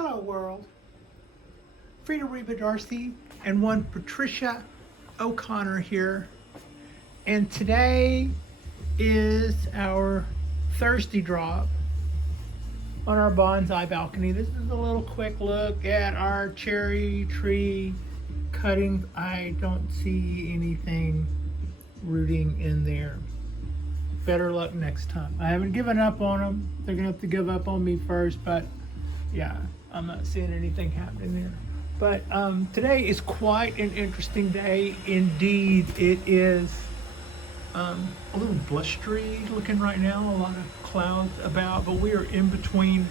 Hello world. Frida Reba Darcy and one Patricia O'Connor here. And today is our Thursday drop on our bonsai balcony. This is a little quick look at our cherry tree cuttings. I don't see anything rooting in there. Better luck next time. I haven't given up on them. They're gonna have to give up on me first, but yeah, I'm not seeing anything happening there. But today is quite an interesting day indeed. It is a little blustery looking right now, a lot of clouds about, but we are in between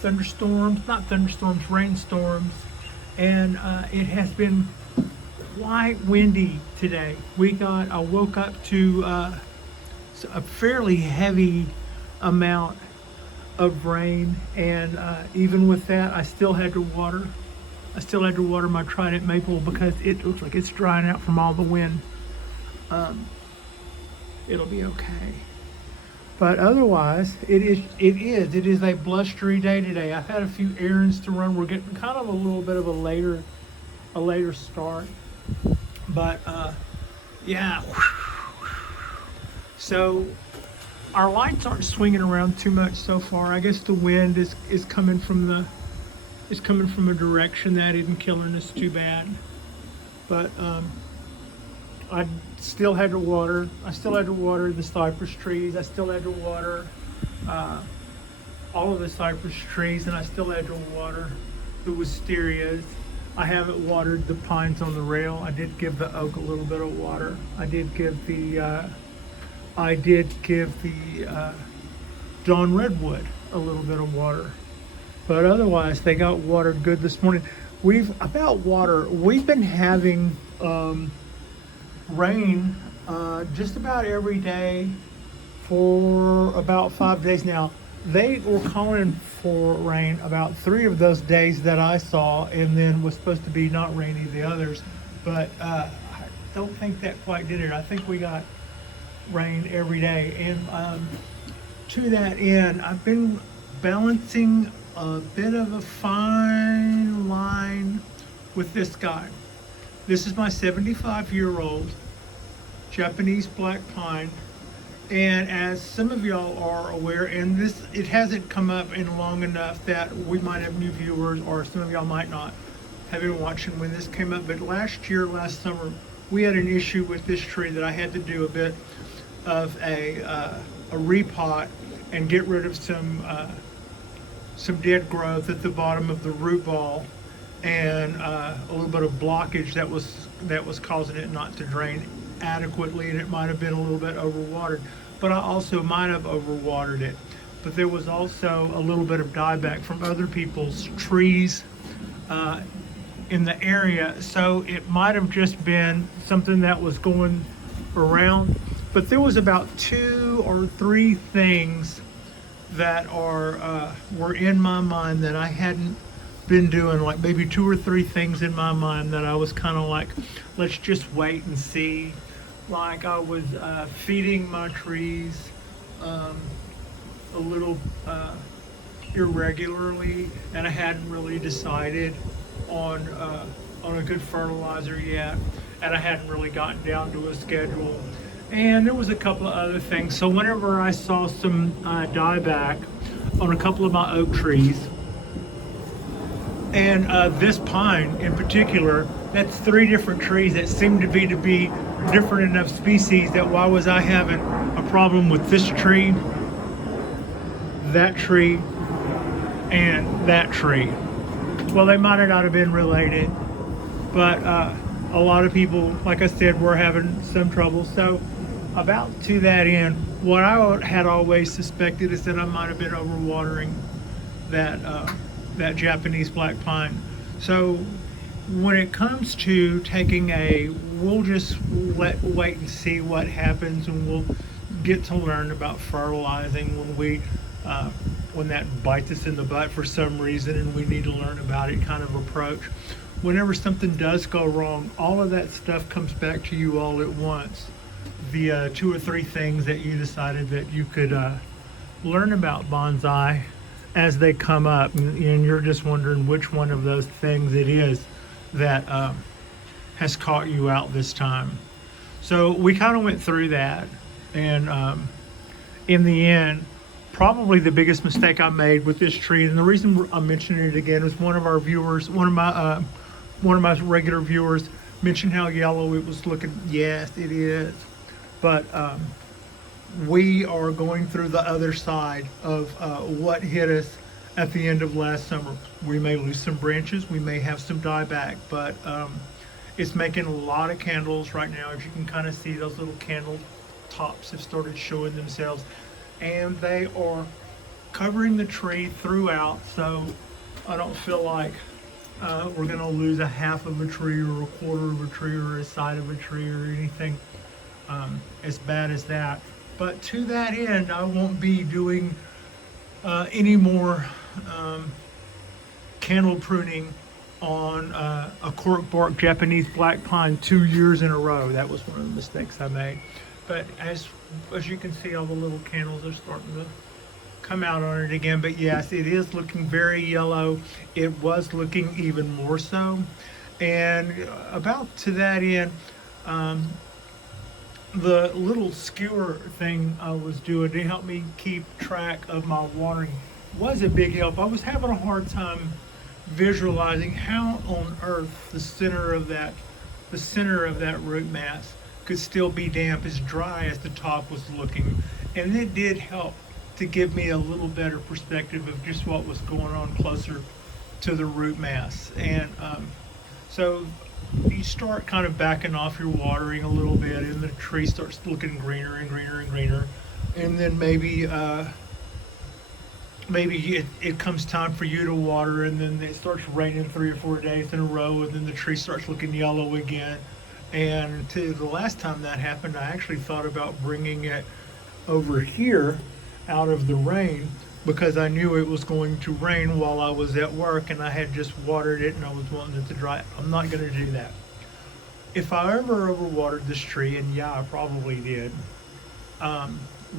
thunderstorms, not thunderstorms, rainstorms, and it has been quite windy today. I woke up to a fairly heavy amount of rain, and even with that, I still had to water my trident maple because it looks like it's drying out from all the wind. It'll be okay. But otherwise, it is a blustery day today. I've had a few errands to run. We're getting kind of a little bit of a later start. But yeah. So our lights aren't swinging around too much so far. I guess the wind is coming from a direction that isn't killing us too bad. But I still had to water. I still had to water the cypress trees. I still had to water all of the cypress trees, and I still had to water the wisterias. I haven't watered the pines on the rail. I did give the oak a little bit of water. I did give the Dawn Redwood a little bit of water. But otherwise, they got watered good this morning. We've been having rain just about every day for about 5 days now. They were calling for rain about 3 of those days that I saw, and then was supposed to be not rainy the others. But I don't think that quite did it. I think we got rain every day, and to that end, I've been balancing a bit of a fine line with this guy. This is my 75-year-old Japanese black pine, and as some of y'all are aware, and it hasn't come up in long enough that we might have new viewers, or some of y'all might not have been watching when this came up, but last summer, we had an issue with this tree that I had to do a bit of a repot and get rid of some dead growth at the bottom of the root ball, and a little bit of blockage that was causing it not to drain adequately, and it might have been a little bit overwatered, but I also might have overwatered it. But there was also a little bit of dieback from other people's trees in the area, so it might have just been something that was going around. But there was about 2 or 3 things that were in my mind that I hadn't been doing, like maybe 2 or 3 things in my mind that I was kind of like, let's just wait and see. Like I was feeding my trees a little irregularly, and I hadn't really decided on a good fertilizer yet, and I hadn't really gotten down to a schedule. And there was a couple of other things. So whenever I saw some dieback on a couple of my oak trees, and this pine in particular, that's 3 different trees that seem to be different enough species that why was I having a problem with this tree, that tree, and that tree? Well, they might not have been related, but a lot of people, like I said, were having some trouble. So about to that end, what I had always suspected is that I might have been overwatering that Japanese black pine. So when it comes to taking we'll just wait and see what happens, and we'll get to learn about fertilizing when that bites us in the butt for some reason, and we need to learn about it kind of approach. Whenever something does go wrong, all of that stuff comes back to you all at once. The 2 or 3 things that you decided that you could learn about bonsai as they come up, and you're just wondering which one of those things it is that has caught you out this time. So we kind of went through that, and in the end, probably the biggest mistake I made with this tree, and the reason I'm mentioning it again is one of our viewers, one of my regular viewers, mentioned how yellow it was looking. Yes, it is, but we are going through the other side of what hit us at the end of last summer. We may lose some branches, we may have some dieback, but it's making a lot of candles right now. As you can kind of see, those little candle tops have started showing themselves, and they are covering the tree throughout, so I don't feel like we're going to lose a half of a tree or a quarter of a tree or a side of a tree or anything as bad as that. But to that end, I won't be doing any more candle pruning on a cork bark Japanese black pine 2 years in a row. That was one of the mistakes I made. But as you can see, all the little candles are starting to come out on it again. But yes, it is looking very yellow. It was looking even more so. And about to that end, the little skewer thing I was doing to help me keep track of my watering was a big help. I was having a hard time visualizing how on earth the center of that root mass could still be damp, as dry as the top was looking. And it did help to give me a little better perspective of just what was going on closer to the root mass. And so you start kind of backing off your watering a little bit, and the tree starts looking greener and greener and greener. And then maybe it comes time for you to water, and then it starts raining 3 or 4 days in a row, and then the tree starts looking yellow again. And to the last time that happened, I actually thought about bringing it over here out of the rain, because I knew it was going to rain while I was at work, and I had just watered it and I was wanting it to dry. I'm not going to do that. If I ever overwatered this tree, and yeah, I probably did,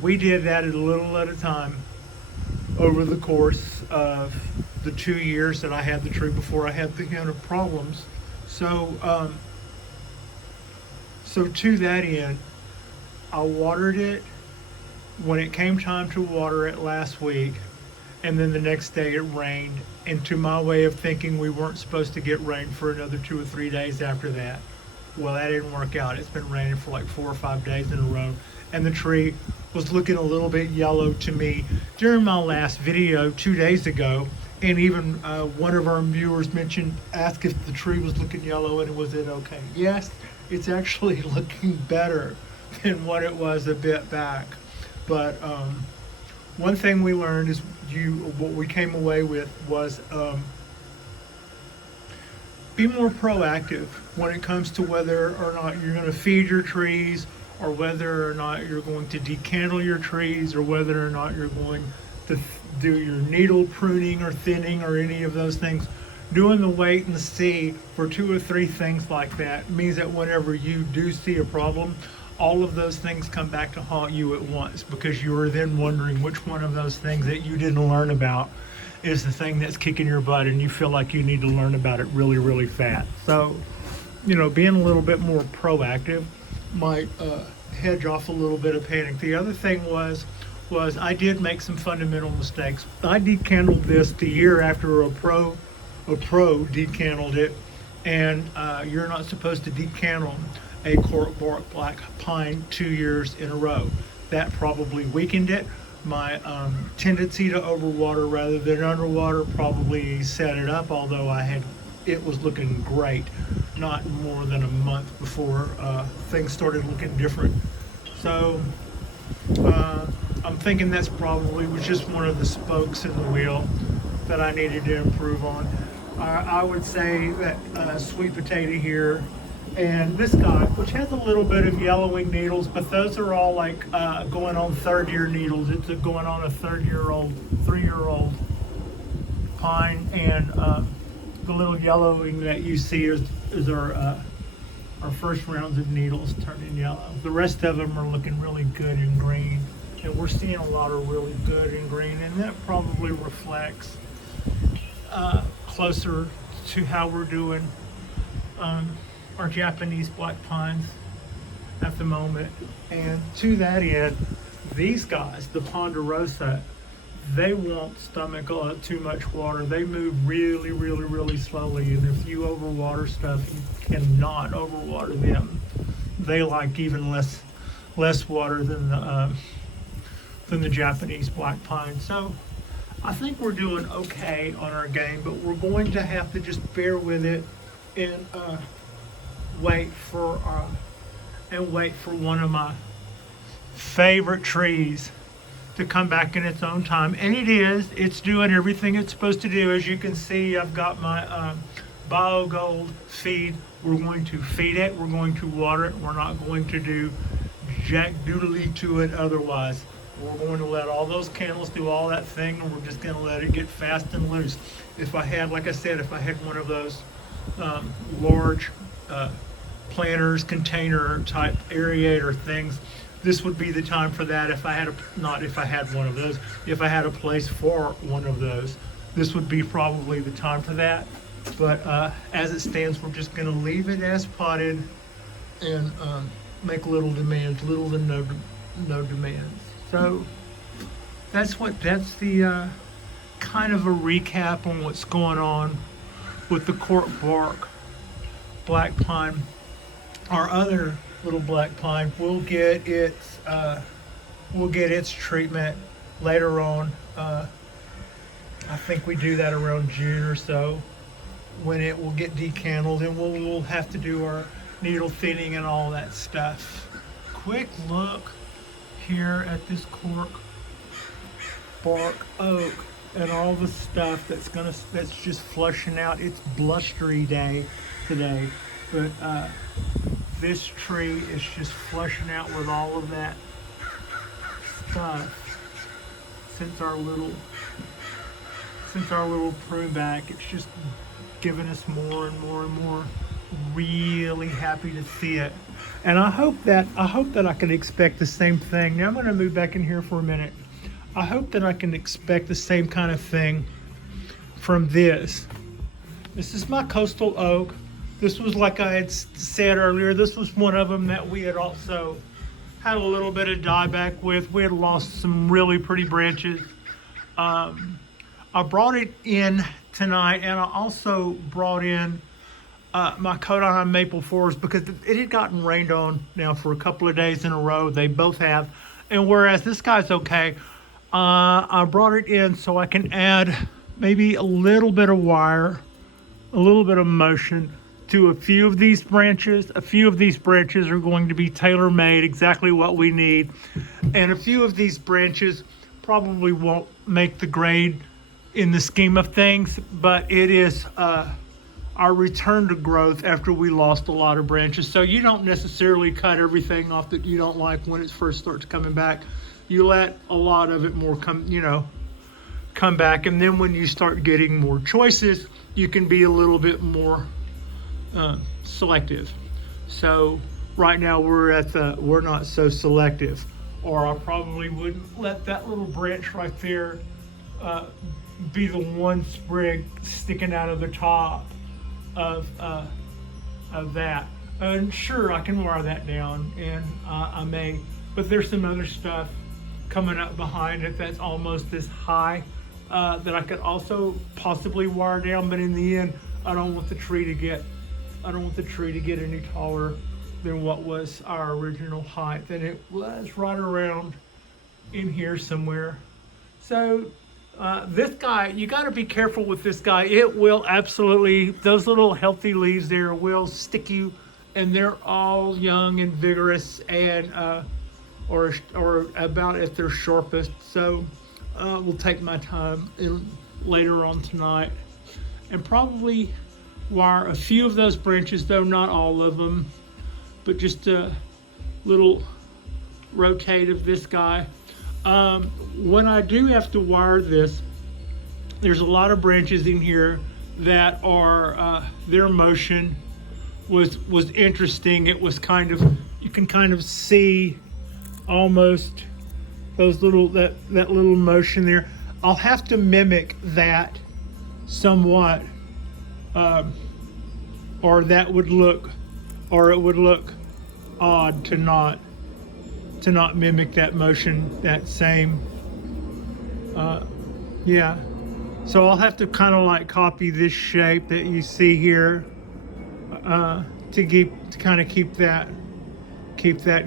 we did that a little at a time over the course of the 2 years that I had the tree before I had the kind of problems. So to that end, I watered it when it came time to water it last week, and then the next day it rained. And to my way of thinking, we weren't supposed to get rain for another 2 or 3 days after that. Well, that didn't work out. It's been raining for like 4 or 5 days in a row, and the tree was looking a little bit yellow to me during my last video 2 days ago. And even one of our viewers asked if the tree was looking yellow and was it okay. Yes, it's actually looking better than what it was a bit back. But one thing we learned is what we came away with was be more proactive when it comes to whether or not you're going to feed your trees, or whether or not you're going to decandle your trees, or whether or not you're going to do your needle pruning or thinning or any of those things. Doing the wait and see for 2 or 3 things like that means that whenever you do see a problem, all of those things come back to haunt you at once, because you are then wondering which one of those things that you didn't learn about is the thing that's kicking your butt, and you feel like you need to learn about it really, really fast. So, being a little bit more proactive might hedge off a little bit of panic. The other thing was I did make some fundamental mistakes. I decandled this the year after a pro decandled it, and you're not supposed to decandle a cork bark black pine 2 years in a row. That probably weakened it. My tendency to overwater rather than underwater probably set it up, although it was looking great not more than a month before things started looking different. So I'm thinking that's probably was just one of the spokes in the wheel that I needed to improve on. I would say that sweet potato here and this guy, which has a little bit of yellowing needles, but those are all like going on 3rd-year needles. It's going on a 3-year-old pine, and the little yellowing that you see is our first rounds of needles turning yellow. The rest of them are looking really good and green, and we're seeing a lot of really good and green. And that probably reflects closer to how we're doing our Japanese black pines at the moment. And to that end, these guys, the Ponderosa, they won't stomach too much water. They move really, really, really slowly. And if you overwater stuff, you cannot overwater them. They like even less water than the Japanese black pine. So I think we're doing okay on our game, but we're going to have to just bear with it and wait for one of my favorite trees to come back in its own time. And it's doing everything it's supposed to do. As you can see, I've got my Bio Gold feed. We're going to feed it, we're going to water it, we're not going to do jack doodly to it otherwise. We're going to let all those candles do all that thing, and we're just going to let it get fast and loose. If I had, like I said, if I had one of those large planters, container type aerator things, this would be the time for that. If I had one of those, if I had a place for one of those, this would be probably the time for that. But as it stands, we're just going to leave it as potted and make little demands, little to no demands. So that's the kind of a recap on what's going on with the cork bark black pine. Our other little black pine will get its treatment later on. I think we do that around June or so, when it will get decandled, and we'll have to do our needle thinning and all that stuff. Quick look here at this cork bark oak and all the stuff that's just flushing out. It's blustery day today, but this tree is just flushing out with all of that stuff since our little prune back. It's just giving us more and more and more. Really happy to see it, and I hope that I can expect the same thing. Now I'm going to move back in here for a minute. I hope that I can expect the same kind of thing from this. This is my coastal oak. This was, like I had said earlier, this was one of them that we had also had a little bit of dieback with. We had lost some really pretty branches. I brought it in tonight, and I also brought in my Kodai maple forest because it had gotten rained on now for a couple of days in a row. They both have. And whereas this guy's okay, I brought it in so I can add maybe a little bit of wire, a little bit of motion to a few of these branches. A few of these branches are going to be tailor-made, exactly what we need. And a few of these branches probably won't make the grade in the scheme of things, but it is our return to growth after we lost a lot of branches. So you don't necessarily cut everything off that you don't like when it first starts coming back. You let a lot of it more come back, and then when you start getting more choices, you can be a little bit more selective. So right now we're not so selective, or I probably wouldn't let that little branch right there be the one sprig sticking out of the top of that. And sure, I can wire that down, and I may, but there's some other stuff coming up behind it that's almost as high that I could also possibly wire down. But in the end, I don't want the tree to get any taller than what was our original height, and it was right around in here somewhere. So this guy, you got to be careful with this guy. It will absolutely, those little healthy leaves there will stick you, and they're all young and vigorous, and or about at their sharpest. So we'll take my time later on tonight and probably wire a few of those branches, though not all of them, but just a little rotate of this guy. When I do have to wire this, there's a lot of branches in here that are their motion was interesting. It was kind of, you can kind of see almost those little that little motion there. I'll have to mimic that somewhat, or that would look, or it would look odd to not mimic that motion, that same, yeah. So I'll have to kind of like copy this shape that you see here, to kind of keep that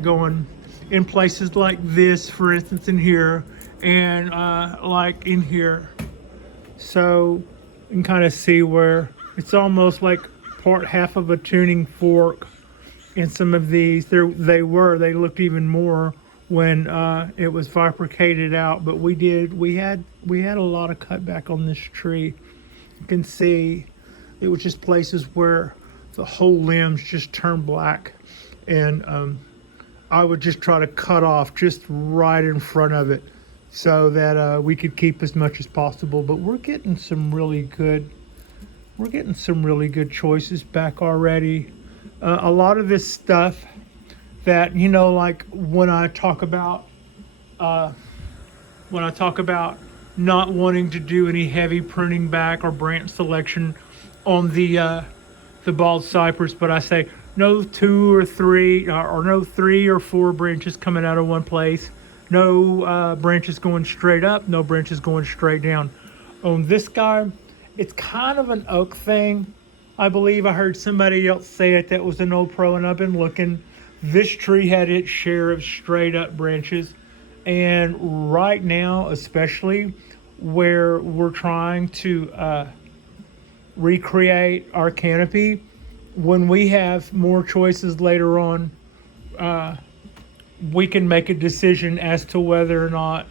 going in places like this, for instance, in here, and like in here. So you can kind of see where it's almost like half of a tuning fork in some of these. They looked even more when it was bifurcated out, but we had a lot of cutback on this tree. You can see it was just places where the whole limbs just turned black, and I would just try to cut off just right in front of it so that we could keep as much as possible. But we're getting some really good choices back already. A lot of this stuff that, like when I talk about not wanting to do any heavy pruning back or branch selection on the bald cypress, but I say no 2 or 3 or no 3 or 4 branches coming out of one place, no branches going straight up, no branches going straight down. On this guy, it's kind of an oak thing. I believe I heard somebody else say it that was an old pro, and I've been looking. This tree had its share of straight up branches, and right now, especially where we're trying to recreate our canopy, when we have more choices later on, we can make a decision as to whether or not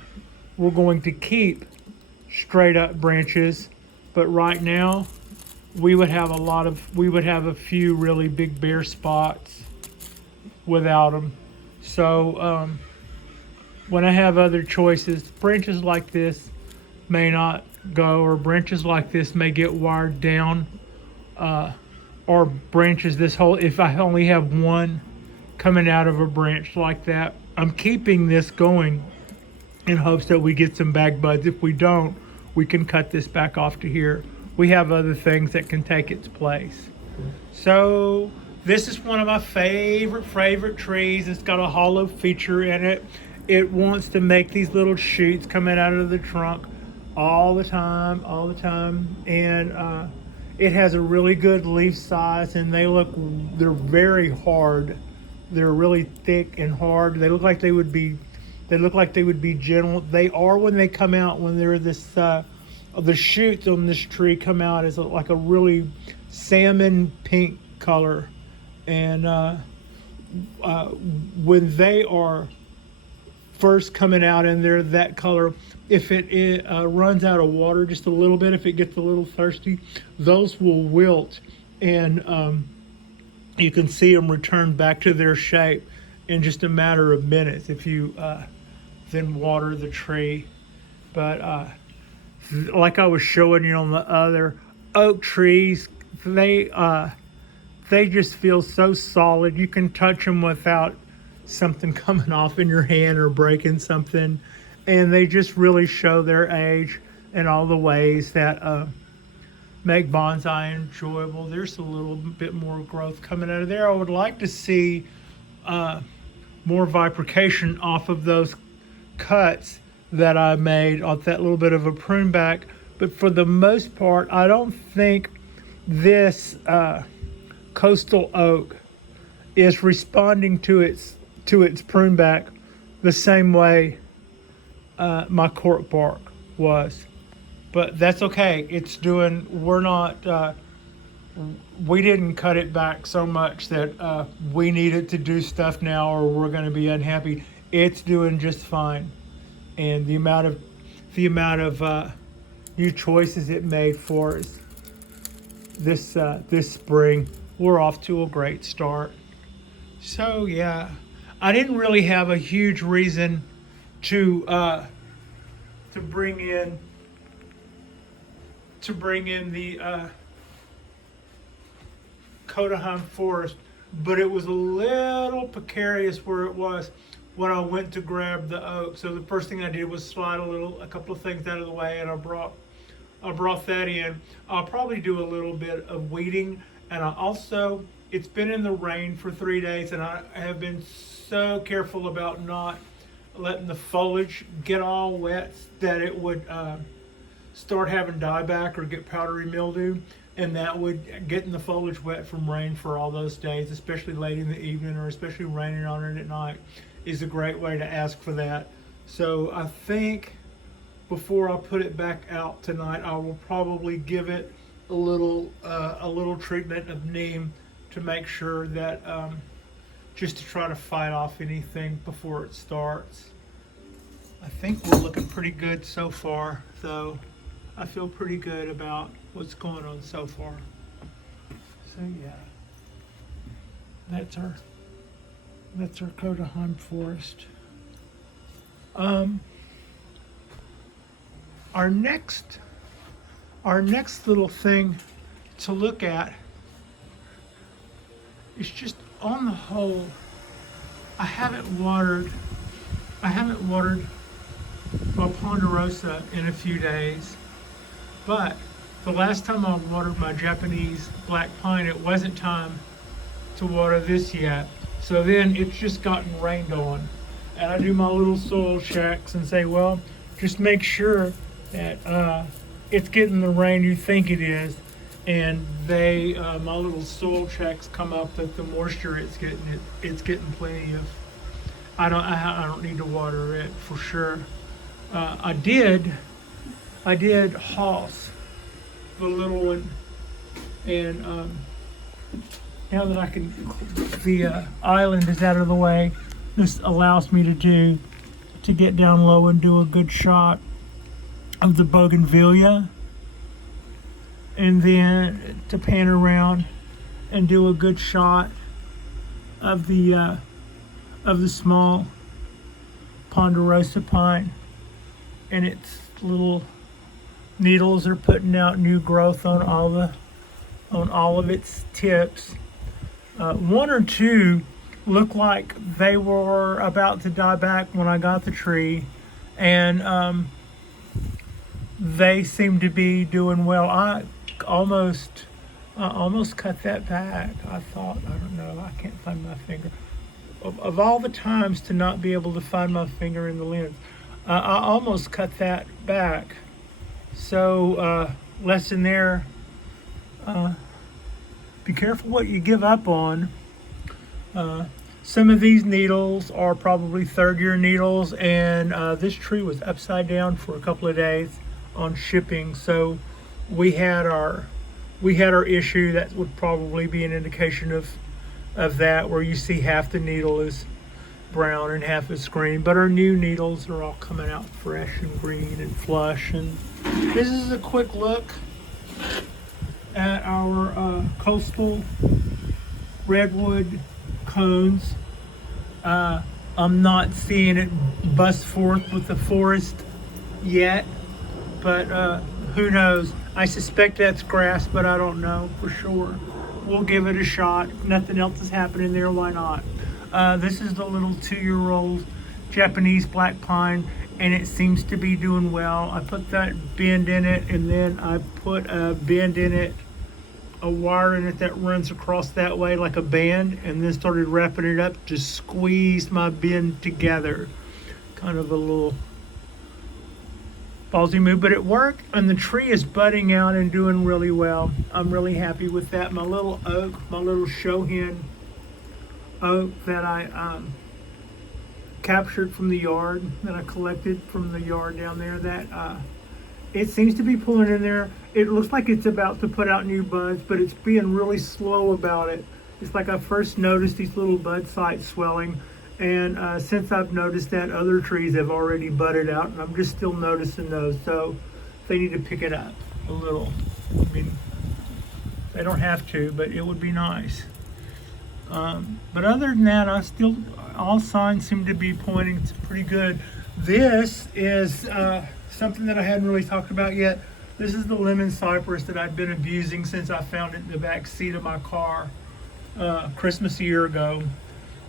we're going to keep straight up branches. But right now, we would have a few really big bare spots without them. So when I have other choices, branches like this may not go, or branches like this may get wired down, or branches if I only have one coming out of a branch like that, I'm keeping this going in hopes that we get some back buds. If we don't, we can cut this back off to here. We have other things that can take its place. So this is one of my favorite trees. It's got a hollow feature in it. It wants to make these little shoots coming out of the trunk all the time. And it has a really good leaf size, and they're very hard. They're really thick and hard. They look like they would be gentle. They are when they come out, when they're this, the shoots on this tree come out as like a really salmon pink color. And when they are first coming out and they're that color, if it runs out of water just a little bit, if it gets a little thirsty, those will wilt, and you can see them return back to their shape in just a matter of minutes if you then water the tree. But like I was showing you on the other oak trees, they just feel so solid. You can touch them without something coming off in your hand or breaking something, and they just really show their age in all the ways that make bonsai enjoyable. There's a little bit more growth coming out of there. I would like to see more bifurcation off of those cuts that I made off that little bit of a prune back, but for the most part, I don't think this coastal oak is responding to its prune back the same way my cork bark was. But that's okay. We didn't cut it back so much that we need it to do stuff now or we're going to be unhappy. It's doing just fine. And the amount of new choices it made for us this spring, we're off to a great start. So yeah, I didn't really have a huge reason to bring in the Codaheim forest, but it was a little precarious where it was when I went to grab the oak. So the first thing I did was slide a couple of things out of the way, and I brought that in. I'll probably do a little bit of weeding, and I also, it's been in the rain for 3 days, and I have been so careful about not letting the foliage get all wet that it would start having dieback or get powdery mildew, and that would getting the foliage wet from rain for all those days, especially late in the evening or especially raining on it at night, is a great way to ask for that. So I think before I put it back out tonight, I will probably give it a little treatment of neem to make sure that just to try to fight off anything before it starts. I think we're looking pretty good so far, though. I feel pretty good about what's going on so far. So yeah, that's our Codaheim forest. Our next little thing to look at is just on the whole, I haven't watered my Ponderosa in a few days, but the last time I watered my Japanese black pine, it wasn't time to water this yet. So then it's just gotten rained on, and I do my little soil checks and say, well, just make sure that it's getting the rain you think it is, and my little soil checks come up that the moisture it's getting plenty of. I don't need to water it for sure. I did Hoss, the little one, and now that the island is out of the way, this allows me to get down low and do a good shot of the bougainvillea, and then to pan around and do a good shot of the small Ponderosa pine, and its little needles are putting out new growth on all of its tips. One or two looked like they were about to die back when I got the tree, and they seem to be doing well. I almost cut that back. I thought, I don't know, I can't find my finger. Of all the times to not be able to find my finger in the lens, I almost cut that back. So lesson there, be careful what you give up on. Some of these needles are probably third-year needles, and this tree was upside down for a couple of days on shipping, so we had our issue. That would probably be an indication of that, where you see half the needle is brown and half is green, but our new needles are all coming out fresh and green and flush. And this is a quick look at our coastal redwood cones. I'm not seeing it bust forth with the forest yet, but who knows? I suspect that's grass, but I don't know for sure. We'll give it a shot. If nothing else is happening there, why not? This is the little 2-year-old Japanese black pine, and it seems to be doing well. I put that bend in it, and then I put a bend in it, a wire in it that runs across that way like a band, and then started wrapping it up to squeeze my bend together. Kind of a little ballsy move, but it worked, and the tree is budding out and doing really well. I'm really happy with that. My little oak, my little show hen oak that I captured from the yard, that I collected from the yard down there, that it seems to be pulling in there. It looks like it's about to put out new buds, but it's being really slow about it. It's like I first noticed these little bud sites swelling, and since I've noticed that, other trees have already budded out, and I'm just still noticing those. So they need to pick it up a little. I mean, they don't have to, but it would be nice. But other than that, all signs seem to be pointing to pretty good. This is something that I hadn't really talked about yet. This is the lemon cypress that I've been abusing since I found it in the back seat of my car Christmas a year ago.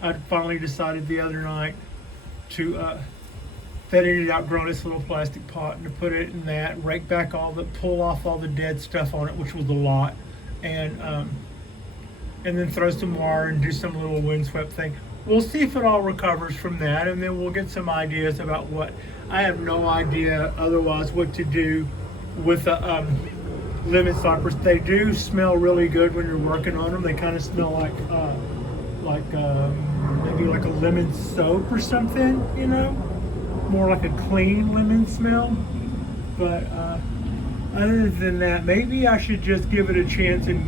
I finally decided the other night to that it had outgrown its little plastic pot, and to put it in that, rake back pull off all the dead stuff on it, which was a lot, and then throw some water and do some little windswept thing. We'll see if it all recovers from that, and then we'll get some ideas about what. I have no idea otherwise what to do with the lemon cypress. They do smell really good when you're working on them. They kind of smell like maybe like a lemon soap or something, you know, more like a clean lemon smell. But other than that, maybe I should just give it a chance and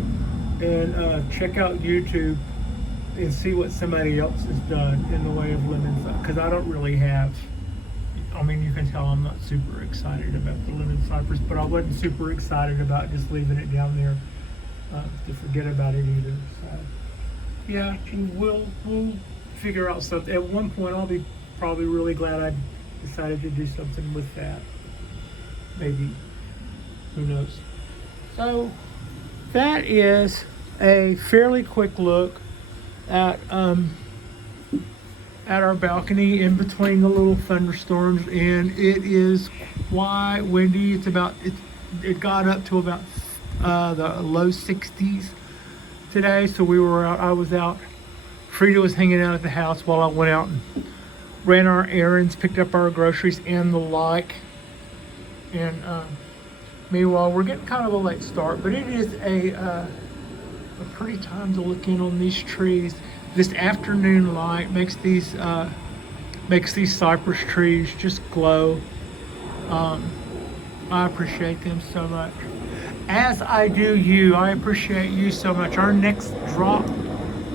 check out YouTube and see what somebody else has done in the way of lemons, because I don't really have. I mean, you can tell I'm not super excited about the lemon cypress, but I wasn't super excited about just leaving it down there to forget about it either. So yeah, we'll figure out something. At one point, I'll be probably really glad I decided to do something with that. Maybe, who knows? So that is a fairly quick look at our balcony in between the little thunderstorms, and it is quite windy. It got up to about the low 60s today, so I was out. Frida was hanging out at the house while I went out and ran our errands, picked up our groceries and the like. And meanwhile, we're getting kind of a late start, but it is a pretty time to look in on these trees. This afternoon light makes these cypress trees just glow. I appreciate them so much. As I do you, I appreciate you so much. Our next drop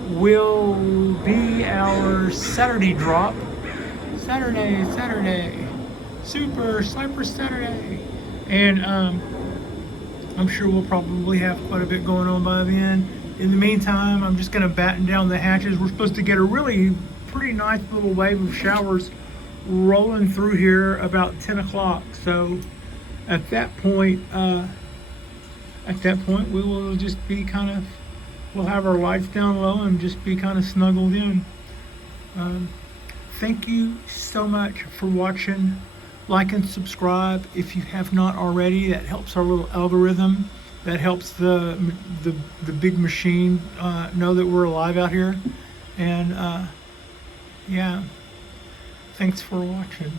will be our Saturday drop. Saturday. Super Cypress Saturday. And I'm sure we'll probably have quite a bit going on by then. In the meantime, I'm just going to batten down the hatches. We're supposed to get a really pretty nice little wave of showers rolling through here about 10 o'clock. So at that point, we will just be we'll have our lights down low and just be kind of snuggled in. Thank you so much for watching. Like and subscribe if you have not already. That helps our little algorithm. That helps the big machine know that we're alive out here. And yeah, thanks for watching.